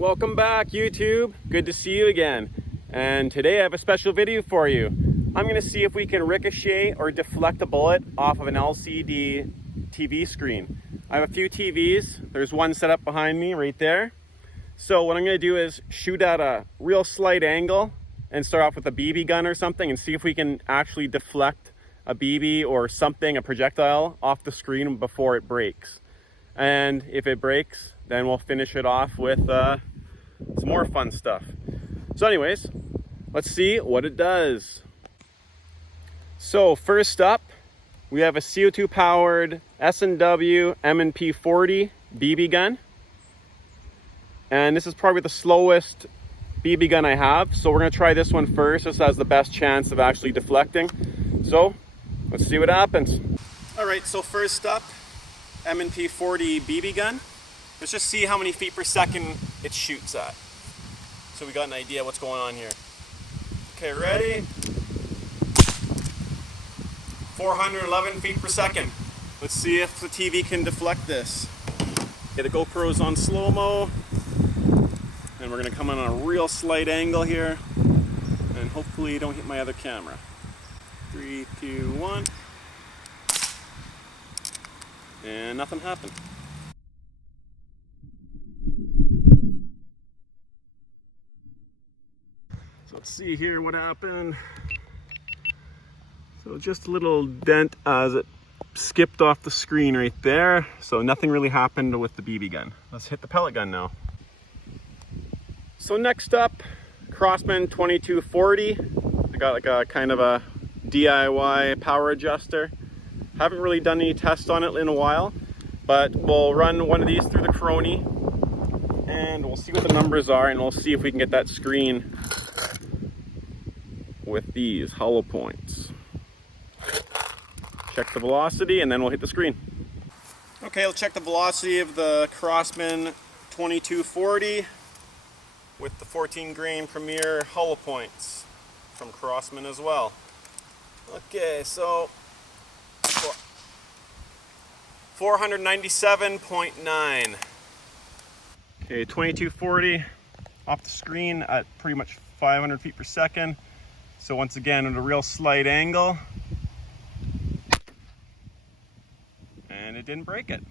Welcome back, YouTube. Good to see you again. And today I have a special video for you. I'm going to see if we can ricochet or deflect a bullet off of an LCD TV screen. I have a few TVs. There's one set up behind me right there. So what I'm going to do is shoot at a real slight angle and start off with a BB gun or something and see if we can actually deflect a BB or something, a projectile, off the screen before it breaks. And if it breaks, then we'll finish it off with some more fun stuff. So anyways, let's see what it does. So first up, we have a CO2 powered S&W M&P 40 BB gun. And this is probably the slowest BB gun I have. So we're gonna try this one first. This has the best chance of actually deflecting. So let's see what happens. All right, so first up, M&P 40 BB gun. Let's just see how many feet per second it shoots at. So we got an idea what's going on here. Okay, ready? 411 feet per second. Let's see if the TV can deflect this. Okay, the GoPro's on slow-mo. And we're gonna come in on a real slight angle here. And hopefully don't hit my other camera. 3, 2, 1. And nothing happened. So let's see here what happened. So just a little dent as it skipped off the screen right there. So nothing really happened with the BB gun. Let's hit the pellet gun now. So next up, Crossman 2240. I got like a kind of a DIY power adjuster. Haven't really done any tests on it in a while, but we'll run one of these through the Crony and we'll see what the numbers are, and we'll see if we can get that screen with these hollow points. Check the velocity and then we'll hit the screen. Okay, let's check the velocity of the Crossman 2240 with the 14 grain Premier hollow points from Crossman as well. Okay, so 497.9. Okay, 2240 off the screen at pretty much 500 feet per second. So once again, at a real slight angle. And it didn't break it.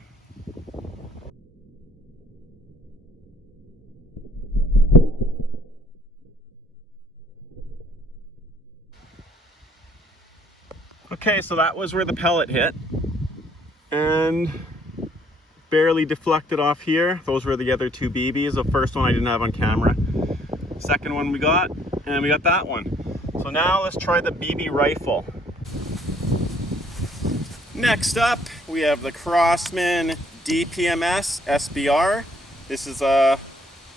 Okay, so that was where the pellet hit. And barely deflected off here. Those were the other two BBs. The first one I didn't have on camera. Second one we got, and we got that one. So now let's try the BB rifle. Next up, we have the Crossman Dpms Sbr. This is a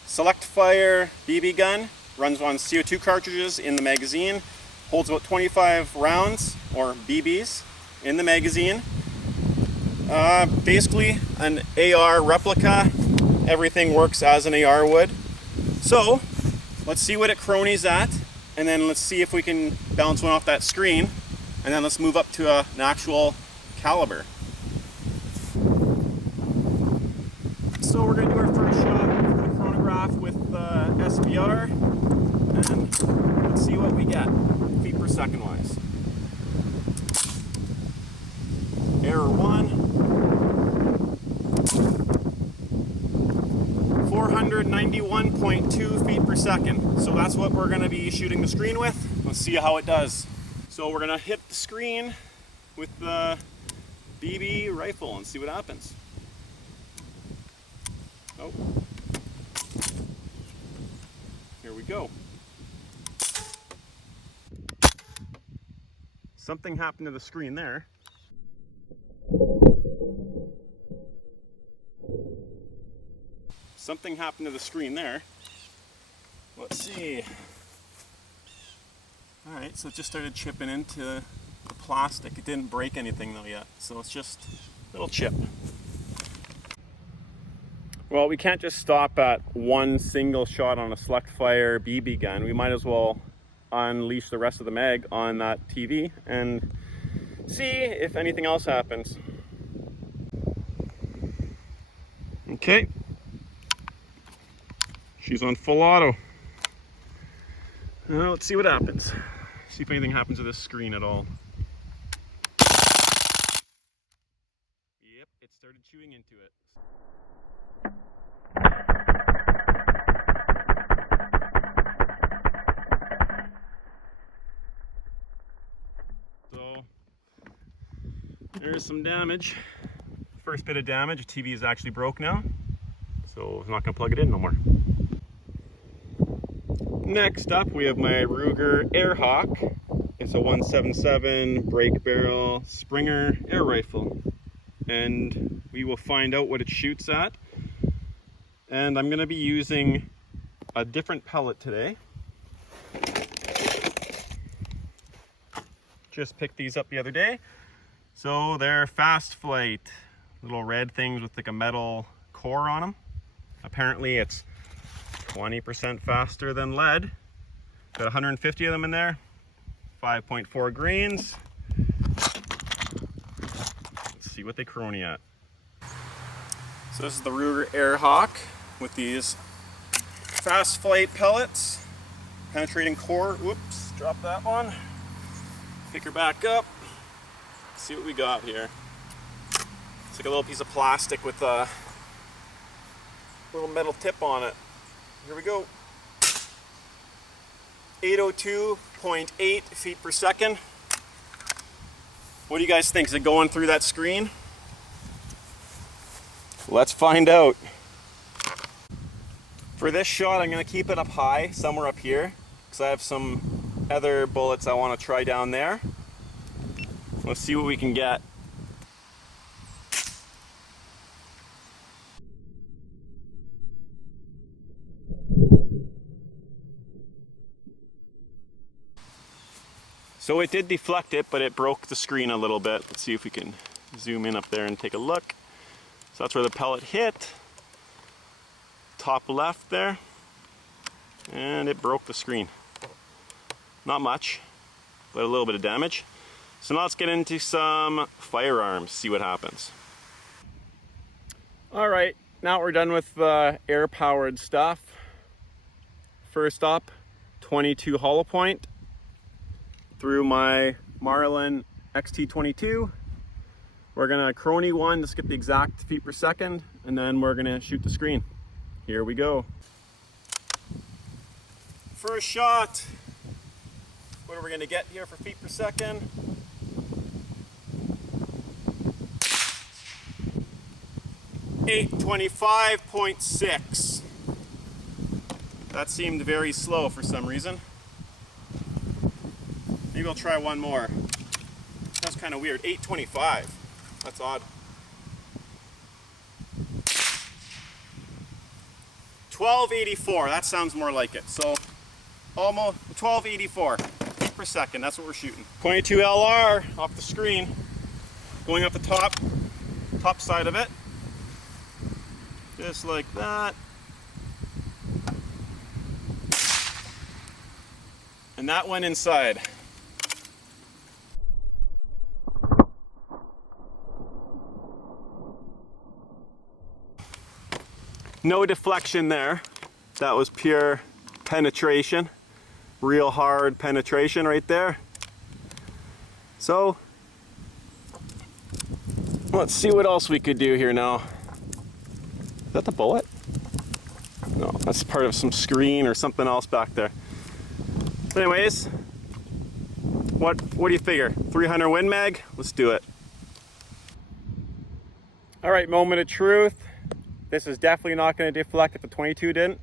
select fire BB gun. Runs on CO2 cartridges in the magazine. Holds about 25 rounds, or BBs, in the magazine. Basically an AR replica. Everything works as an AR would. So let's see what it cronies at, and then let's see if we can bounce one off that screen, and then let's move up to an actual caliber. So we're going to do our first shot for the chronograph with the SBR, and let's see what we get feet per second wise. Error 1. 491.2 feet per second. So that's what we're going to be shooting the screen with. Let's see how it does. So we're going to hit the screen with the BB rifle and see what happens. Oh. Here we go. Something happened to the screen there. Something happened to the screen there. Let's see. Alright, so it just started chipping into the plastic. It didn't break anything though yet, so it's just a little chip. Well, we can't just stop at one single shot on a select fire BB gun. We might as well unleash the rest of the mag on that TV and see if anything else happens. Okay. She's on full auto. Now let's see what happens. See if anything happens to this screen at all. Yep, it started chewing into it. So there's some damage. First bit of damage. The TV is actually broke now, so I'm not going to plug it in no more. Next up, we have my Ruger Airhawk. It's a 177 brake barrel Springer air rifle, and we will find out what it shoots at. And I'm going to be using a different pellet today. Just picked these up the other day. So they're Fast Flight, little red things with like a metal core on them. Apparently it's 20% faster than lead. Got 150 of them in there. 5.4 grains. Let's see what they crony at. So this is the Ruger Airhawk with these Fast Flight pellets. Penetrating core. Whoops, drop that one. Pick her back up. Let's see what we got here. It's like a little piece of plastic with a little metal tip on it. Here we go. 802.8 feet per second. What do you guys think? Is it going through that screen? Let's find out. For this shot, I'm going to keep it up high, somewhere up here, because I have some other bullets I want to try down there. Let's see what we can get. So it did deflect it, but it broke the screen a little bit. Let's see if we can zoom in up there and take a look. So that's where the pellet hit. Top left there. And it broke the screen. Not much, but a little bit of damage. So now let's get into some firearms, see what happens. All right, now we're done with the air-powered stuff. First up, 22 hollow point through my Marlin XT22. We're gonna crony one, just get the exact feet per second, and then we're gonna shoot the screen. Here we go. First shot. What are we gonna get here for feet per second? 825.6. That seemed very slow for some reason. Maybe I'll try one more. That's kind of weird. 825. That's odd. 1284. That sounds more like it. So almost 1284 feet per second. That's what we're shooting. 22 LR off the screen, going up the top side of it, just like that. And that went inside. No deflection there. That was pure penetration. Real hard penetration right there. So, let's see what else we could do here now. Is that the bullet? No, that's part of some screen or something else back there. But anyways, what do you figure? 300 Win Mag? Let's do it. All right, moment of truth. This is definitely not going to deflect if the 22 didn't.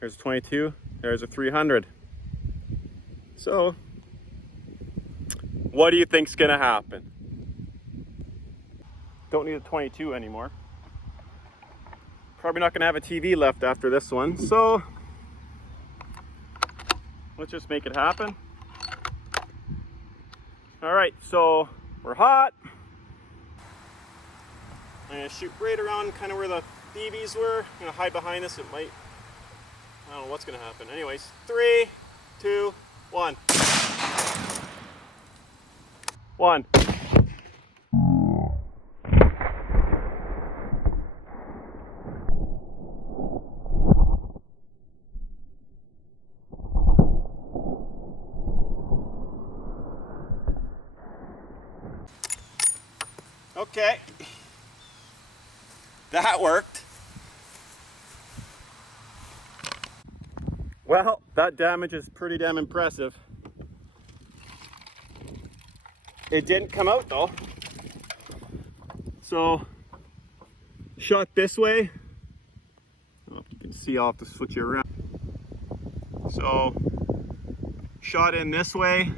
There's a 22, there's a 300. So, what do you think's going to happen? Don't need a 22 anymore. Probably not going to have a TV left after this one, so let's just make it happen. All right, so we're hot. I'm gonna shoot right around kind of where the BBs were. I'm gonna hide behind this. It might, I don't know what's gonna happen. Anyways, 3, 2, 1. 1. Okay, that worked. Well, that damage is pretty damn impressive. It didn't come out though. So, shot this way. I don't know if you can see, I'll have to switch you around. So, shot in this way,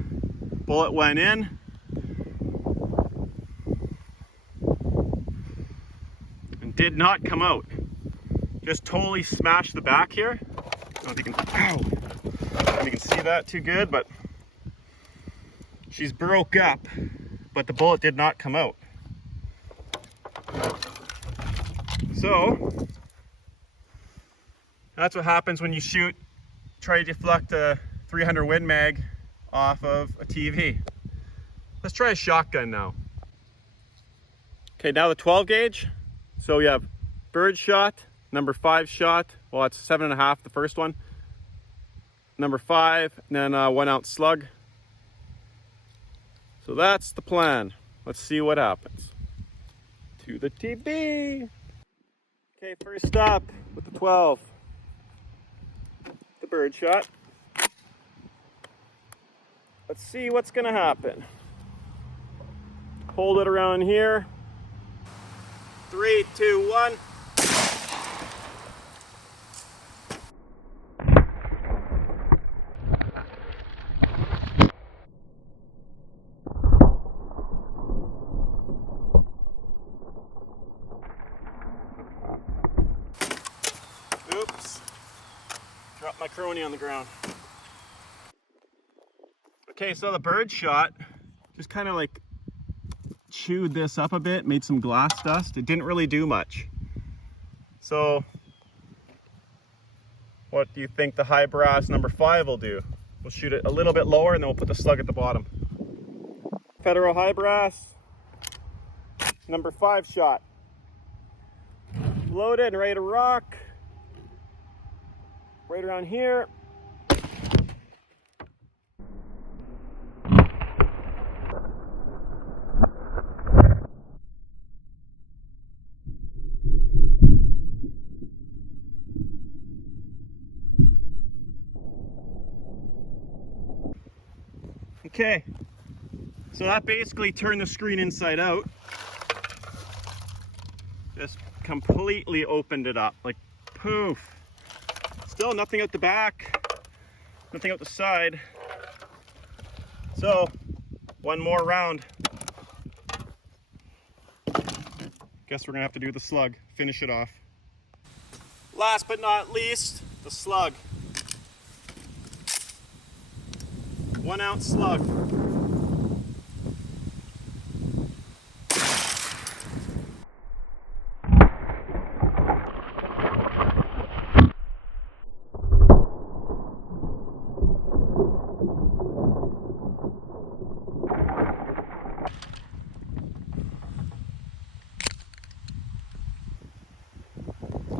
bullet went in. And did not come out. Just totally smashed the back here. I don't know if you can, ow! I don't know if you can see that too good, but she's broke up, but the bullet did not come out. So, that's what happens when you try to deflect a 300 Win Mag off of a TV. Let's try a shotgun now. Okay, now the 12 gauge. So we have bird shot, number 5 shot. Well, it's 7.5, the first one. Number 5, and then a 1 ounce slug. So that's the plan. Let's see what happens. To the TV. Okay, first up with the 12. The bird shot. Let's see what's gonna happen. Hold it around here. 3, 2, 1. Oops. Dropped my crony on the ground. Okay, so the bird shot just kind of like chewed this up a bit, made some glass dust. It didn't really do much. So what do you think the high brass number 5 will do? We'll shoot it a little bit lower and then we'll put the slug at the bottom. Federal high brass number 5 shot. Loaded and ready to rock. Right around here. Okay, so that basically turned the screen inside out. Just completely opened it up, like poof. Still nothing out the back, nothing out the side. So, one more round. Guess we're gonna have to do the slug, finish it off. Last but not least, the slug. 1 ounce slug.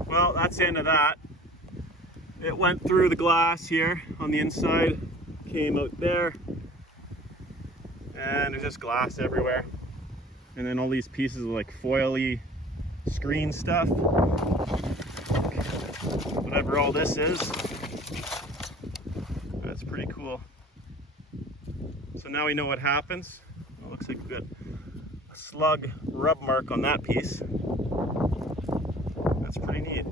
Well, that's the end of that. It went through the glass here on the inside, came out there, and there's just glass everywhere. And then all these pieces of like foily screen stuff. Whatever all this is. That's pretty cool. So now we know what happens. It looks like we've got a slug rub mark on that piece. That's pretty neat.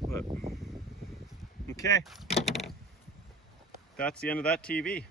But, okay. That's the end of that TV.